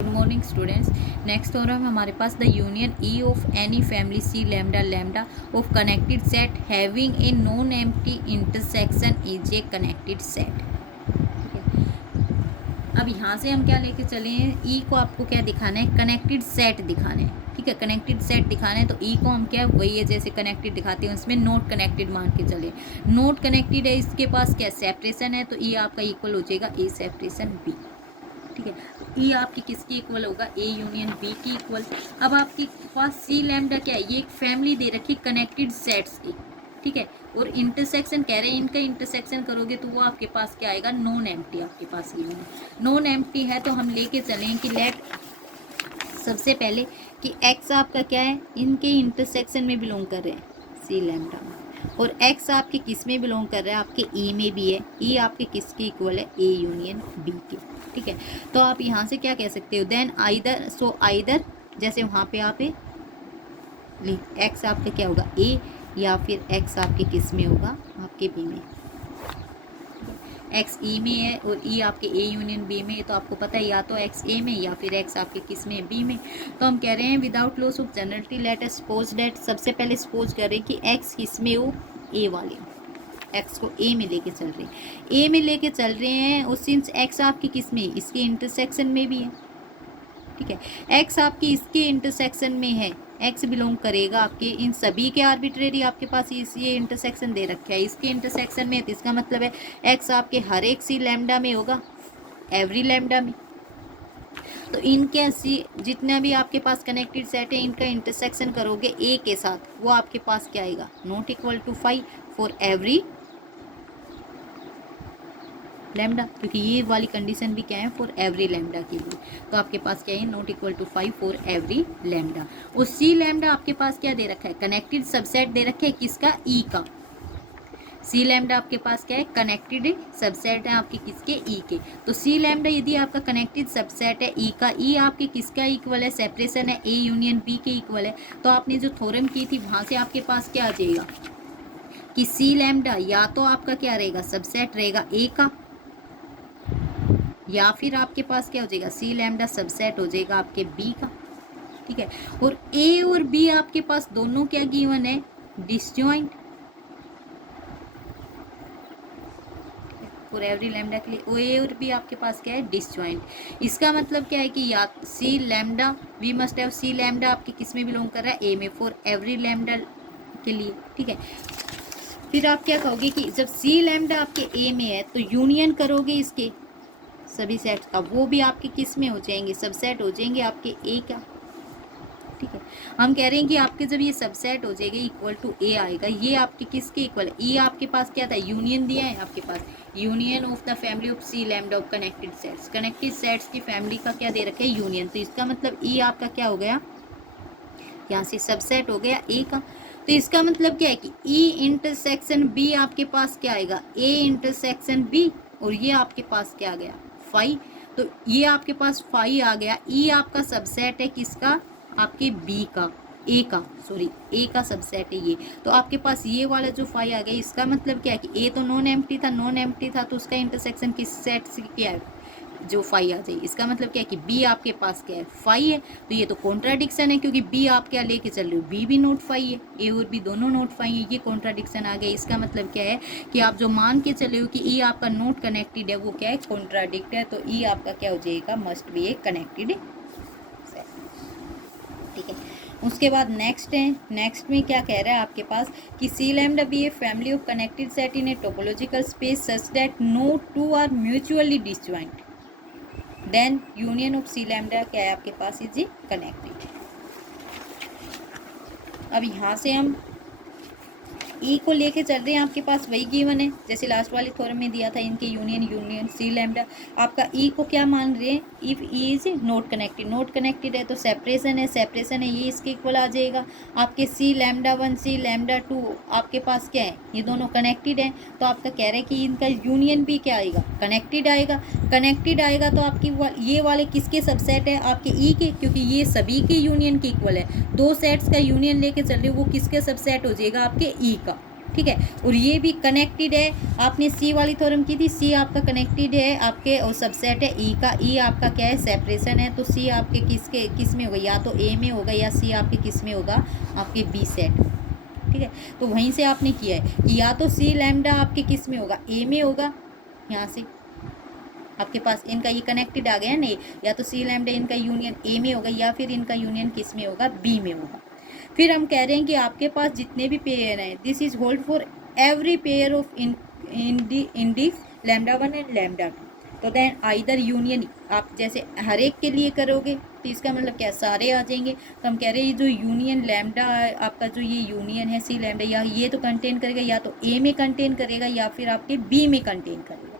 Good morning students. Next हो रहा है हमारे पास the union E of any family C lambda lambda of connected set having a non empty intersection is a connected set. अब यहाँ से हम क्या लेके चले हैं, ई को आपको क्या दिखाना है, कनेक्टेड सेट दिखाना है। ठीक है, कनेक्टेड सेट दिखाना है तो ई को हम क्या, वही है जैसे कनेक्टेड दिखाते हैं उसमें नोट कनेक्टेड मान के चले। नोट कनेक्टेड है, इसके पास क्या सेपरेशन है, तो ई आपका इक्वल हो जाएगा ए सेपरेशन बी। ठीक है, ई आपकी किसकी इक्वल होगा, ए यूनियन बी की इक्वल। अब आपके पास सी लैम्डा क्या है, ये एक फैमिली दे रखी कनेक्टेड सेट्स की। ठीक है, और इंटरसेक्शन कह रहे हैं, इनका इंटरसेक्शन करोगे तो वो आपके पास क्या आएगा, नॉन एम्प्टी। आपके पास ये नॉन एम्प्टी है तो हम लेके चलें कि लेट सबसे पहले कि एक्स आपका क्या है, इनके इंटरसेक्शन में बिलोंग कर रहे हैं सी लैम्डा में, और एक्स आपके किस में बिलोंग कर रहा है, आपके ई में भी है। ई आपके किसके इक्वल है, ए यूनियन बी के। ठीक है, तो आप यहाँ से क्या कह सकते हो, देन आइदर, सो आइदर, जैसे वहाँ पे आप एक्स आपका क्या होगा, ए, या फिर एक्स आपके किस में होगा, आपके बी में। एक्स ई में है और ई आपके ए यूनियन बी में है, तो आपको पता है या तो एक्स ए में या फिर एक्स आपके किस में, बी में। तो हम कह रहे हैं without loss of generality let us suppose that, सबसे पहले सपोज कर रहे हैं कि एक्स किस में हो, ए वाले, एक्स को ए में लेके चल रहे हैं, ए में लेके चल रहे हैं, और सिंस एक्स आपकी किस में, इसके इंटरसेक्शन में भी है। ठीक है, एक्स आपकी इसके इंटरसेक्शन में है, एक्स बिलोंग करेगा आपके इन सभी के आर्बिट्रेरी, आपके पास ये इंटरसेक्शन दे रखा है, इसके इंटरसेक्शन में, तो इसका मतलब है एक्स आपके हर एक सी लैम्डा में होगा, एवरी लैम्डा में। तो इनके सी जितना भी आपके पास कनेक्टेड सेट है, इनका इंटरसेक्शन करोगे ए के साथ, वो आपके पास क्या आएगा, not equal to 5 for every lambda, क्योंकि ये वाली कंडीशन भी क्या है, फॉर एवरी लैम्डा के लिए। तो आपके पास क्या है, not equal to 5 for every lambda. और सी लैम्डा आपके पास क्या दे रखा है, कनेक्टेड सबसेट दे रखा है, किसका, ई का। सी लैम्डा आपके पास क्या है, कनेक्टेड सबसेट है आपके किसके, ई के। तो सी लैम्डा यदि आपका कनेक्टेड सबसेट है ई का, ई आपके किसका इक्वल है, सेपरेशन है ए यूनियन बी के इक्वल है। तो आपने जो थ्योरम की थी वहां से आपके पास क्या आ जाएगा कि सी लैम्डा या तो आपका क्या रहेगा, सबसेट रहेगा ए का, या फिर आपके पास क्या हो जाएगा, सी लैम्डा सबसेट हो जाएगा आपके बी का। ठीक है, और ए और बी आपके पास दोनों क्या गिवन है, डिसजॉइंट फॉर एवरी लैम्डा के लिए। ओ ए और बी आपके पास क्या है, डिसजॉइंट। इसका मतलब क्या है कि या C lambda, we must have C lambda आपके किस में बिलोंग कर रहा है, ए में, फॉर एवरी लैम्डा के लिए। ठीक है, फिर आप क्या कहोगे कि जब सी लैम्डा आपके ए में है तो यूनियन करोगे इसके सभी सेट्स का, वो भी आपके किस में हो जाएंगे, सबसेट हो जाएंगे आपके ए का। ठीक है, हम कह रहे हैं कि आपके जब ये सबसेट हो जाएगा इक्वल टू ए आएगा, ये आपके किसके इक्वल है, ई आपके पास क्या था, यूनियन दिया है आपके पास, union of the family of C lambda of connected sets, connected sets की फैमिली का क्या दे रखा है, यूनियन। तो इसका मतलब ई आपका क्या हो गया, यहाँ से सबसेट हो गया ए का। तो इसका मतलब क्या है कि ई इंटरसेक्शन बी आपके पास क्या आएगा, ए इंटरसेक्शन बी, और ये आपके पास क्या आ गया, 5। तो ये आपके पास 5 आ गया। ई आपका सबसेट है किसका, आपके बी का, ए का, सॉरी ए का सबसेट है ये। तो आपके पास ये वाला जो 5 आ गया, इसका मतलब क्या है कि ए तो नॉन एम्प्टी था, नॉन एम्प्टी था तो उसका इंटरसेक्शन किस सेट से क्या है, जो 5 आ जाए। इसका मतलब क्या है कि बी आपके पास क्या है, 5 है। तो ये तो कॉन्ट्राडिक्शन है, क्योंकि बी आप क्या लेके चल रहे हो, बी भी नोट 5 है, ए और बी दोनों नोट 5 है, ये कॉन्ट्राडिक्शन आ गया। इसका मतलब क्या है कि आप जो मान के चले हो कि ई आपका नोट कनेक्टेड है, वो क्या है, कॉन्ट्राडिक्ट है। तो ई आपका क्या हो जाएगा, मस्ट बी ए कनेक्टेड। ठीक है, उसके बाद नेक्स्ट है, नेक्स्ट में क्या कह रहा है आपके पास कि C lambda be a family of connected set in a topological space such that no two are mutually disjoint, then union of C lambda क्या है आपके पास, इज ए कनेक्टेड। अब यहाँ से हम ई को लेके चल रहे हैं, आपके पास वही गिवन है जैसे लास्ट वाले थ्योरम में दिया था, इनके यूनियन, यूनियन सी लैम्डा। आपका ई को क्या मान रहे हैं, if E is not connected, not connected है तो सेपरेशन है, सेपरेशन है, ये इसके इक्वल आ जाएगा। आपके सी लैम्डा 1 सी लैम्डा 2 आपके पास क्या है, ये दोनों कनेक्टेड है। तो आपका कह रहे हैं कि इनका यूनियन भी क्या आएगा, कनेक्टेड आएगा। कनेक्टेड आएगा तो आपकी ये वाले किसके सबसेट है, आपके ई के, क्योंकि ये सभी के यूनियन के इक्वल है। दो सेट्स का यूनियन लेके चल रहे हो, वो किसके सबसेट हो जाएगा, आपके ई का। ठीक है। और ये भी कनेक्टेड है, आपने सी वाली थ्योरम की थी, सी आपका कनेक्टेड है आपके और सबसेट है ई का, ई आपका क्या है सेपरेशन है, तो सी आपके किस में होगा, या तो ए में होगा या सी आपके किस में होगा, आपके बी सेट। ठीक है, तो वहीं से आपने किया है कि या तो सी लैम्डा आपके किस में होगा, ए में होगा, यहाँ से आपके पास इनका ये कनेक्टेड आ गया नहीं, या तो सी लैम्डा इनका यूनियन ए में होगा या फिर इनका यूनियन किस में होगा, बी में होगा। फिर हम कह रहे हैं कि आपके पास जितने भी पेयर हैं, this is hold for every pair of indices lambda 1 and lambda 2, तो देन आइदर यूनियन, आप जैसे हर एक के लिए करोगे तो इसका मतलब क्या सारे आ जाएंगे। तो हम कह रहे हैं ये जो यूनियन लैम्डा आपका जो ये यूनियन है सी लैम्डा, या ये तो कंटेन करेगा या तो ए में कंटेन करेगा या फिर आपके बी में कंटेन करेगा।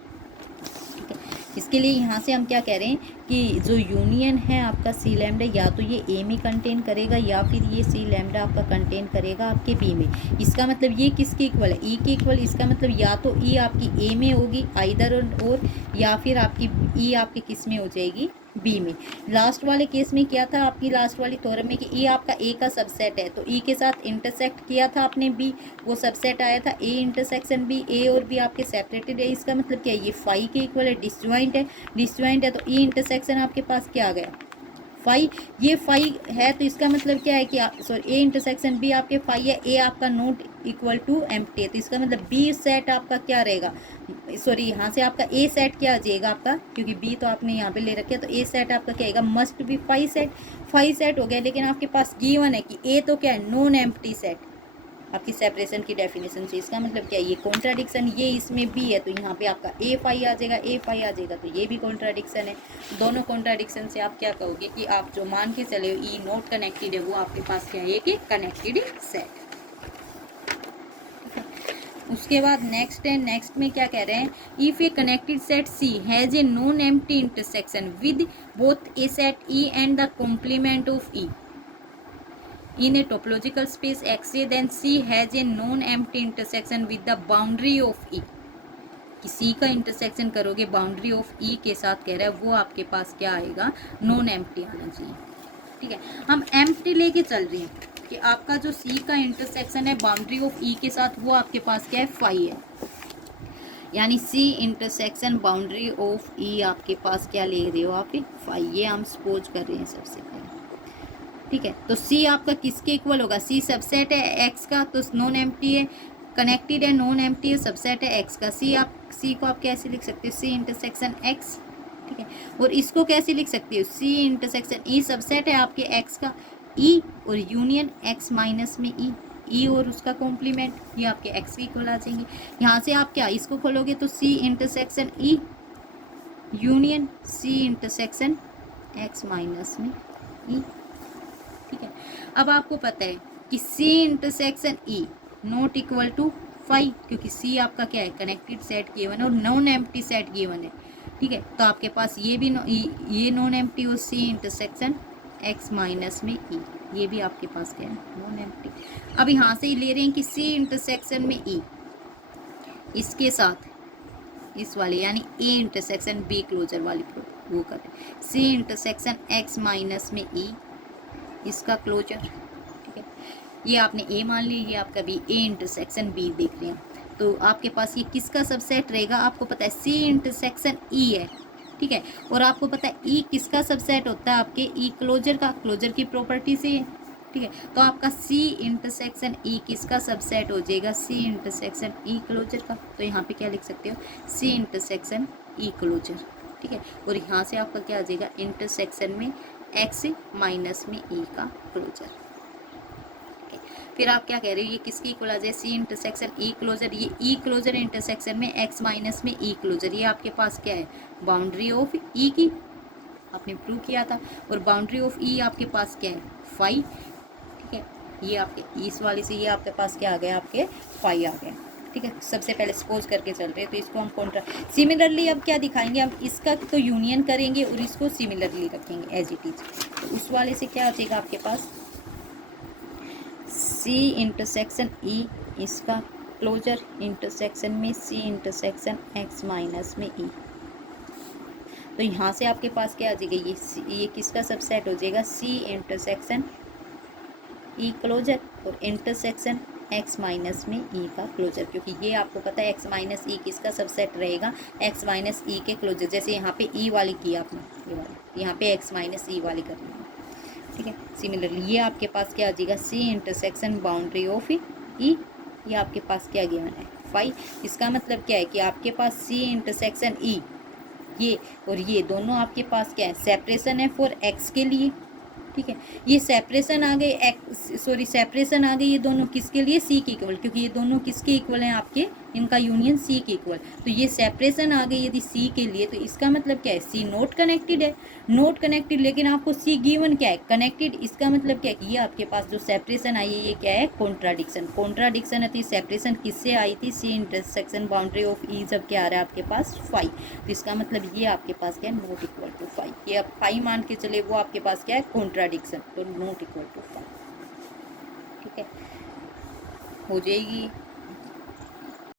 इसके लिए यहाँ से हम क्या कह रहे हैं कि जो यूनियन है आपका सी लैम्डा या तो ये ए में कंटेन करेगा या फिर ये सी लैम्डा आपका कंटेन करेगा आपके बी में। इसका मतलब ये किसके इक्वल है, ई के इक्वल। इसका मतलब या तो ई आपकी ए में होगी आइदर और या फिर आपकी ई आपके किस में हो जाएगी, बी में। लास्ट वाले केस में क्या था आपकी लास्ट वाली थ्योरम में कि ई आपका ए का सबसेट है, तो ई के साथ इंटरसेक्ट किया था आपने बी, वो सबसेट आया था ए इंटरसेक्शन बी, ए और बी आपके सेपरेटेड है। इसका मतलब क्या है, ये फाई के इक्वल है, डिसजॉइंट है, डिसजॉइंट है, तो ई इंटरसेक्शन आपके पास क्या आ गया, फाई। ये फाई है तो इसका मतलब क्या है कि सॉरी ए इंटरसेक्शन बी आपके फाई है, ए आपका नॉट इक्वल टू एम्प्टी है, तो इसका मतलब बी सेट आपका क्या रहेगा, सॉरी यहाँ से आपका ए सेट क्या आ जाएगा आपका, क्योंकि बी तो आपने यहाँ पे ले रखे है, तो ए सेट आपका क्या आएगा, must be phi set. Phi set हो गया, लेकिन आपके पास गिवन है कि ए तो क्या है, नॉन एम्प्टी सेट आपकी सेपरेशन की डेफिनेशन से। इसका मतलब क्या है, ये कॉन्ट्राडिक्शन, ये इसमें भी है तो यहाँ पे आपका ए फाई आ जाएगा, ए फाई आ जाएगा, तो ये भी कॉन्ट्राडिक्शन है। दोनों कॉन्ट्राडिक्शन से आप क्या कहोगे कि आप जो मान के चले हो ई नॉट कनेक्टेड है, वो आपके पास क्या है कि कनेक्टेड सेट। उसके बाद नेक्स्ट है, नेक्स्ट में क्या कह रहे हैं, if a connected set C has a non empty intersection with both a set E and the complement of E in a topological space XA, then C has a non-empty intersection with the boundary of E। कि C का intersection करोगे boundary of E के साथ, कह रहा है वो आपके पास क्या आएगा, नॉन एम्प्टी आना चाहिए। ठीक है, हम एम्प्टी लेके चल रहे हैं कि आपका जो C का इंटरसेक्शन है बाउंड्री ऑफ E के साथ, वो आपके पास क्या है, फाई है, यानी C intersection boundary of E आपके पास क्या ले रहे हो आप, फाई। ये हम सपोज कर रहे हैं सबसे पहले। ठीक है, तो सी आपका किसके इक्वल होगा, सी सबसेट है एक्स का, तो नॉन एम्प्टी है, कनेक्टेड है, नॉन एम्प्टी है, सबसेट है एक्स का। सी को आप कैसे लिख सकते हो, सी इंटरसेक्शन एक्स। ठीक है, और इसको कैसे लिख सकते हो, सी इंटरसेक्शन ई, सबसेट है आपके एक्स का, ई और यूनियन एक्स माइनस में ई, ई और उसका कॉम्प्लीमेंट, ये आपके एक्स के इक्वल आ जाएंगे। यहाँ से आप क्या इसको खोलोगे तो C intersection E union C intersection X minus में ई। ठीक है, अब आपको पता है कि C intersection E not equal to phi, क्योंकि C आपका क्या है, कनेक्टेड सेट गिवन है और नॉन एम्प्टी सेट गिवन है। ठीक है, तो आपके पास ये भी ये नॉन एम्प्टी और C इंटरसेक्शन x माइनस में E, ये भी आपके पास क्या है, नॉन एम्प्टी। अब यहाँ से ही ले रहे हैं कि C इंटरसेक्शन में E इसके साथ इस वाले यानी A इंटरसेक्शन B क्लोजर वाली वो कर रहे हैं, C इंटरसेक्शन x माइनस में E इसका क्लोजर। ठीक है, ये आपने ए मान ली, ये आपका बी, ए इंटरसेक्शन बी देख रहे हैं, तो आपके पास ये किसका सबसेट रहेगा, आपको पता है सी इंटरसेक्शन ई है। ठीक है, और आपको पता है ई किसका सबसेट होता है, आपके ई क्लोजर का, क्लोजर की प्रॉपर्टी से। ठीक है, तो आपका सी इंटरसेक्शन ई किसका सबसेट हो जाएगा, सी इंटरसेक्शन ई क्लोजर का। तो यहाँ पे क्या लिख सकते हो, सी इंटरसेक्शन ई क्लोजर। ठीक है, और यहाँ से आपका क्या आ जाएगा, इंटरसेक्शन में एक्स माइनस में ई का क्लोजर। फिर आप क्या कह रहे हो, ये किसकी इक्वल आ जाए, सी इंटरसेक्शन ई क्लोजर, ये ई क्लोजर इंटरसेक्शन में एक्स माइनस में ई क्लोजर, ये आपके पास क्या है, बाउंड्री ऑफ ई की आपने प्रूव किया था, और बाउंड्री ऑफ ई आपके पास क्या है, फाई। ठीक है, ये आपके इस वाले से ये आपके पास क्या आ गया, आपके फाई आ गया। ठीक है, सबसे पहले सपोज करके चल रहे हैं, तो इसको हम कॉन्ट्रा सिमिलरली अब क्या दिखाएंगे, हम इसका तो यूनियन करेंगे और इसको सिमिलरली रखेंगे एज इट इज। तो उस वाले से क्या हो जाएगा आपके पास, सी इंटरसेक्शन ई इसका क्लोजर इंटरसेक्शन में सी इंटरसेक्शन एक्स माइनस में ई। तो यहाँ से आपके पास क्या आ जाएगा, ये किसका सबसेट हो जाएगा, सी इंटरसेक्शन ई क्लोजर और इंटरसेक्शन एक्स माइनस में ई का क्लोजर, क्योंकि ये आपको पता है एक्स माइनस ई किसका सबसेट रहेगा, एक्स माइनस ई के क्लोजर। जैसे यहाँ पे ई वाली की आपने, ये वाली, यहाँ पे एक्स माइनस ई वाली करनी है, ठीक है। सिमिलरली ये आपके पास क्या आ जाएगा, सी इंटरसेक्शन बाउंड्री ऑफ ई, ये आपके पास क्या गिवन है, फाई। इसका मतलब क्या है कि आपके पास सी इंटरसेक्शन ई, ये और ये दोनों आपके पास क्या है, सेपरेशन है फॉर एक्स के लिए, ठीक है। ये सेपरेशन आ गई सेपरेशन आ गई ये दोनों किसके लिए, सी के इक्वल, क्योंकि ये दोनों किसके इक्वल हैं आपके, इनका यूनियन सी के इक्वल। तो ये सेपरेशन आ गई यदि सी के लिए, तो इसका मतलब क्या है, सी नॉट कनेक्टेड है, नॉट कनेक्टेड, लेकिन आपको सी गिवन क्या है, कनेक्टेड। इसका मतलब क्या है कि ये आपके पास जो सेपरेशन आई है ये क्या है, कॉन्ट्राडिक्शन। कॉन्ट्राडिक्शन है तो ये सेपरेशन किससे आई थी, सी इंटरसेक्शन बाउंड्री ऑफ ई जब क्या आ रहा है आपके पास फाई, तो इसका मतलब ये आपके पास क्या है, नॉट इक्वल टू फाई। ये अब फाई मान के चले, वो आपके पास क्या है, कॉन्ट्राडिक्शन, तो नॉट इक्वल टू फाई, ठीक है। हो जाएगी